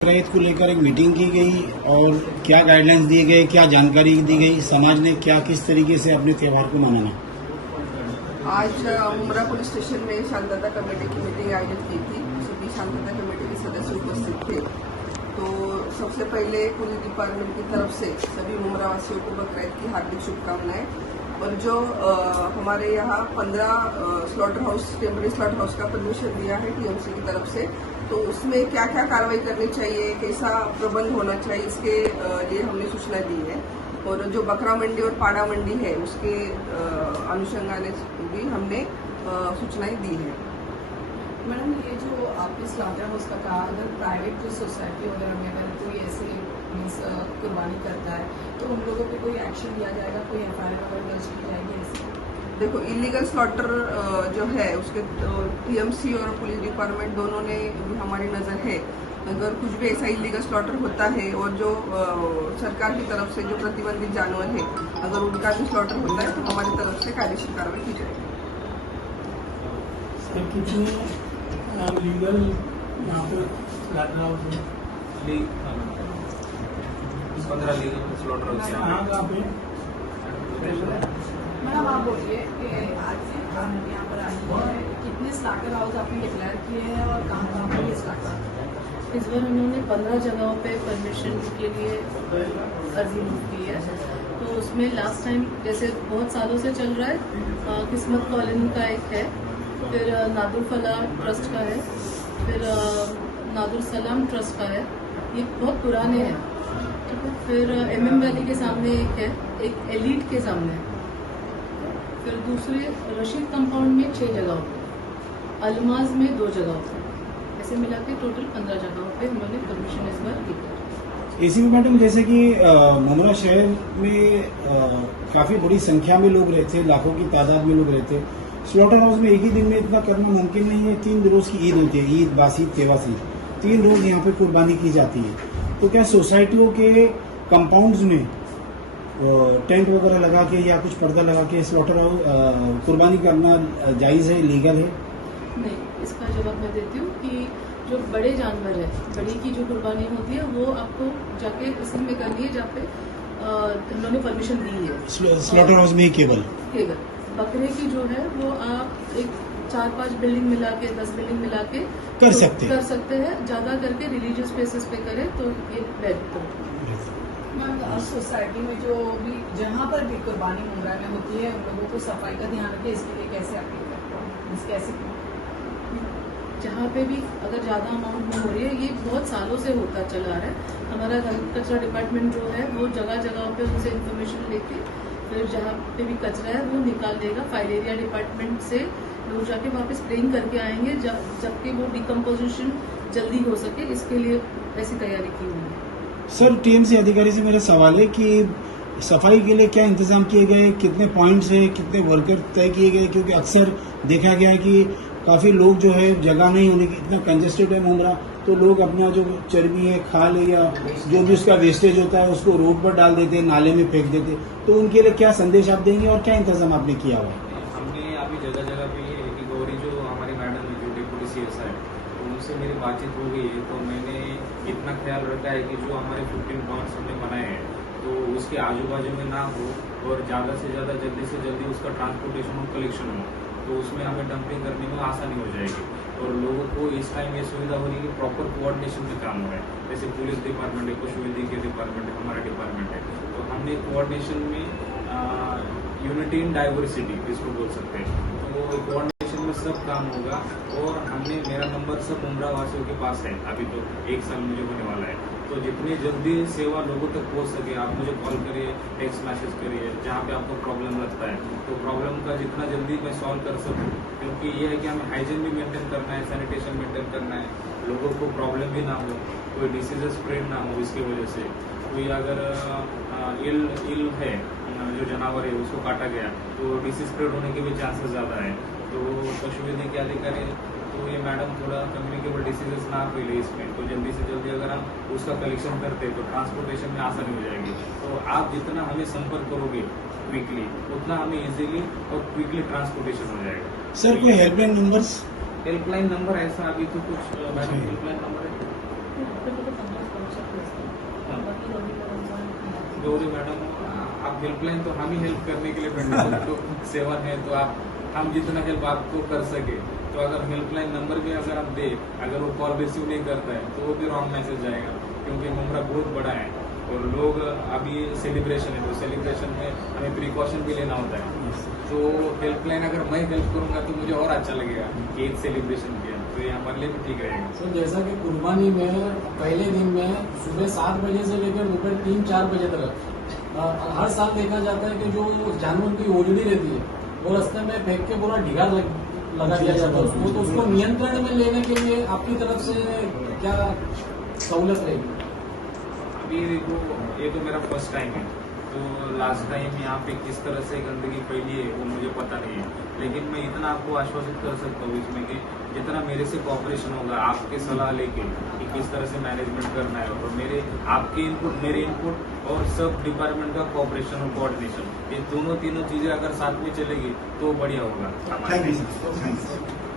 रहित को लेकर एक मीटिंग की गई और क्या गाइडलाइंस दिए गए, क्या जानकारी दी गई, समाज ने क्या किस तरीके से अपने त्यौहार को मनाना। आज मुमरा पुलिस स्टेशन में शांतता कमेटी की मीटिंग आयोजित की थी। सभी शांतता कमेटी के सदस्य उपस्थित थे। तो सबसे पहले पुलिस डिपार्टमेंट की तरफ से सभी मुमरा वासियों को बकरीद की हार्दिक शुभकामनाएं। और जो हमारे यहाँ 15 slaughter house temporary slaughter house का परमिशन दिया है टीएमसी की तरफ से, तो उसमें क्या क्या कार्रवाई करनी चाहिए, कैसा प्रबंध होना चाहिए, इसके लिए हमने सूचना दी है। और जो बकरा मंडी और पाड़ा मंडी है उसके अनुषंगाने भी हमने सूचनाएं दी है। मैडम, ये जो आपने स्लॉटर हाउस का कहा, अगर प्राइवेट जो सोसाइटी वगैरह में अगर कोई ऐसे मीन्स कुर्बानी करता है तो उन लोगों पे कोई एक्शन लिया जाएगा, कोई एफआईआर वगैरह दर्ज की जाएगी ऐसे? देखो, इलीगल स्लॉटर जो है उसके टीएमसी और पुलिस डिपार्टमेंट दोनों ने हमारी नज़र है। अगर कुछ भी ऐसा इलीगल स्लॉटर होता है और जो सरकार की तरफ से जो प्रतिबंधित जानवर है अगर उनका भी स्लॉटर होता है तो हमारी तरफ से कायदेशीर कार्रवाई की जाएगी। सर, कितनी लीगल यहाँ पे स्लॉटर हाउस है? 15 लीगल स्लॉटर हाउस कहाँ पे? मैडम, आप बोलिए कि आज यहाँ पर आई है, कितने स्लॉटर हाउस आपने डिक्लेयर किए हैं और कहाँ पर ये स्लॉटर? इस बार उन्होंने 15 जगहों पे परमिशन के लिए अर्जी मूव की है। तो उसमें लास्ट टाइम जैसे बहुत सालों से चल रहा है, किस्मत कॉलोनी का एक है, फिर नादुल फलाह ट्रस्ट का है, फिर नादुल सलाम ट्रस्ट का है, ये बहुत पुराने हैं। ठीक है, फिर MM वैली के सामने एक है, एक एलिट के सामने है, फिर दूसरे रशीद कंपाउंड में 6 जगहों पे, अलमाज में 2 जगहों पे, ऐसे मिला के टोटल 15 जगहों पे उन्होंने परमिशन इस बार दी है। एसीपी मैडम, जैसे कि मुमरा शहर में काफी बड़ी संख्या में लोग रहते, लाखों की तादाद में लोग रहते, स्लॉटर हाउस में एक ही दिन में इतना करना मुमकिन नहीं है। 3 रोज की ईद होती है, ईद, बासीद, तेवासी, 3 रोज यहाँ पे कुर्बानी की जाती है। तो क्या सोसाइटियों के कंपाउंड्स में टेंट वगैरह लगा के या कुछ पर्दा लगा के स्लॉटर हाउस कुर्बानी करना जायज़ है, लीगल है? नहीं, इसका जवाब मैं देती हूँ कि जो बड़े जानवर है, बड़ी की जो कुर्बानी होती है वो आपको जाके उसी में करनी है जहाँ पे उन्होंने परमिशन दी है। स्लॉटर हाउस में ही केवल बकरे की जो है वो आप एक 4-5 बिल्डिंग मिला के 10 बिल्डिंग मिला के कर सकते हैं। ज्यादा करके रिलीजियस प्लेसेस पे करें तो ये बेहतर। मैम, सोसाइटी में जो भी जहाँ पर भी कुर्बानी मुमरा में होती है उन लोगों को सफाई का ध्यान रखें, इसके लिए कैसे अपील करते हैं, कैसे? जहाँ पे भी अगर ज़्यादा अमाउंट में हो रही है, ये बहुत सालों से होता चला आ रहा है। हमारा कचरा डिपार्टमेंट जो है वो जगह जगह पे उनसे इन्फॉर्मेशन लेके फिर जहाँ पे भी कचरा है वो निकाल देगा। फायर एरिया डिपार्टमेंट से लोग जाके वहाँ पे स्प्रेइंग करके आएंगे जबकि वो डिकम्पोजिशन जल्दी हो सके, इसके लिए ऐसी तैयारी की हुई है। सर, टीएमसी अधिकारी से मेरा सवाल है कि सफाई के लिए क्या इंतजाम किए गए, कितने पॉइंट्स हैं, कितने वर्कर तय किए गए? क्योंकि अक्सर देखा गया है कि काफ़ी लोग जो है जगह नहीं होने की, इतना कंजेस्टेड है मुमरा, तो लोग अपना जो चर्बी है, खाल है या जो भी उसका वेस्टेज होता है उसको रोड पर डाल देते, नाले में फेंक देते। तो उनके लिए क्या संदेश आप देंगे और क्या इंतजाम आपने किया हुआ? हमने अभी जगह जगह पे ये गौरी जो हमारी मैडम है जो डिप्टी CS है, तो उनसे मेरी बातचीत हो गई है। तो मैंने इतना ख्याल रखा है कि जो हमारे 15 पॉइंट्स हमने बनाए हैं तो उसके आजू बाजू में ना हो और ज़्यादा से ज़्यादा जल्दी से जल्दी उसका ट्रांसपोर्टेशन और कलेक्शन हो, तो उसमें हमें डंपिंग करने में आसानी हो जाएगी। और लोगों को इस टाइम ये सुविधा हो रही है कि प्रॉपर कोऑर्डिनेशन में काम हो रहा है। जैसे पुलिस डिपार्टमेंट है, पशुवैद्य के डिपार्टमेंट है, हमारा डिपार्टमेंट है, तो हमने कोऑर्डिनेशन में यूनिटी इन डाइवर्सिटी इसको बोल सकते हैं, तो कोऑर्डिनेशन में सब काम होगा। और हमने मेरा नंबर सब मुमरा वासियों के पास है, अभी तो 1 साल मुझे होने वाला है, तो जितनी जल्दी सेवा लोगों तक पहुंच सके आप मुझे कॉल करिए, टेक्स्ट मैसेज करिए, जहाँ पे आपको प्रॉब्लम लगता है तो प्रॉब्लम का जितना जल्दी मैं सॉल्व कर सकूँ। क्योंकि ये है कि हमें हाइजीन भी मेंटेन करना है, सैनिटेशन मेंटेन करना है, लोगों को प्रॉब्लम भी ना हो, कोई डिसीजेज स्प्रेड ना हो इसकी वजह से। कोई अगर इल है जो जानवर है उसको काटा गया तो डिसीज स्प्रेड होने के भी चांसेस ज़्यादा है। तो पशुवैद्य के अधिकारी तो ये मैडम थोड़ा कम्युनिकेबल डिसीजेस ना फैले इसमें, तो जल्दी से जल्दी अगर हम उसका कलेक्शन करते तो ट्रांसपोर्टेशन में आसानी हो जाएगी। तो आप जितना हमें संपर्क करोगे क्विकली उतना हमें इजीली और क्विकली ट्रांसपोर्टेशन हो जाएगा। सर, कोई हेल्पलाइन नंबर्स? हेल्पलाइन नंबर ऐसा अभी तो कुछ हेल्पलाइन नंबर है गौरी रमजान गौरी मैडम, आप हेल्पलाइन तो हम ही हेल्प करने के लिए 24/7 है, तो आप हम जितना हेल्प आपको कर सके, तो अगर हेल्पलाइन नंबर भी अगर आप दे, अगर वो कॉल रिसीव नहीं करता है तो वो भी रॉन्ग मैसेज जाएगा, क्योंकि मुमरा बहुत बड़ा है और लोग अभी सेलिब्रेशन है, तो सेलिब्रेशन में हमें प्रिकॉशन भी लेना होता है। तो हेल्पलाइन अगर मैं हेल्प करूंगा तो मुझे और अच्छा लगेगा कि एक सेलिब्रेशन किया, तो ये हमारे लिए भी ठीक रहेगा। सर जैसा कि कुर्बानी में पहले दिन में सुबह 7 बजे से लेकर दोपहर 3-4 बजे तक हर साल देखा जाता है कि जो जानवर की ओजड़ी रहती है वो रास्ते में फेंक के पूरा ढिगार लगा दिया जाता है उसको, तो उसको नियंत्रण में लेने के लिए आपकी तरफ से क्या सहूलत रहेगी? अभी देखो, ये तो मेरा फर्स्ट टाइम है, तो लास्ट टाइम यहाँ पे किस तरह से गंदगी फैली है वो मुझे पता नहीं है, लेकिन मैं इतना आपको आश्वासित कर सकता हूँ इसमें कि जितना मेरे से कोऑपरेशन होगा आपके सलाह लेके कि किस तरह से मैनेजमेंट करना है, और मेरे आपके इनपुट मेरे इनपुट और सब डिपार्टमेंट का कोऑपरेशन और कोऑर्डिनेशन, ये तीनों चीजें अगर साथ में चलेगी तो बढ़िया होगा। Thank you sir, thank you.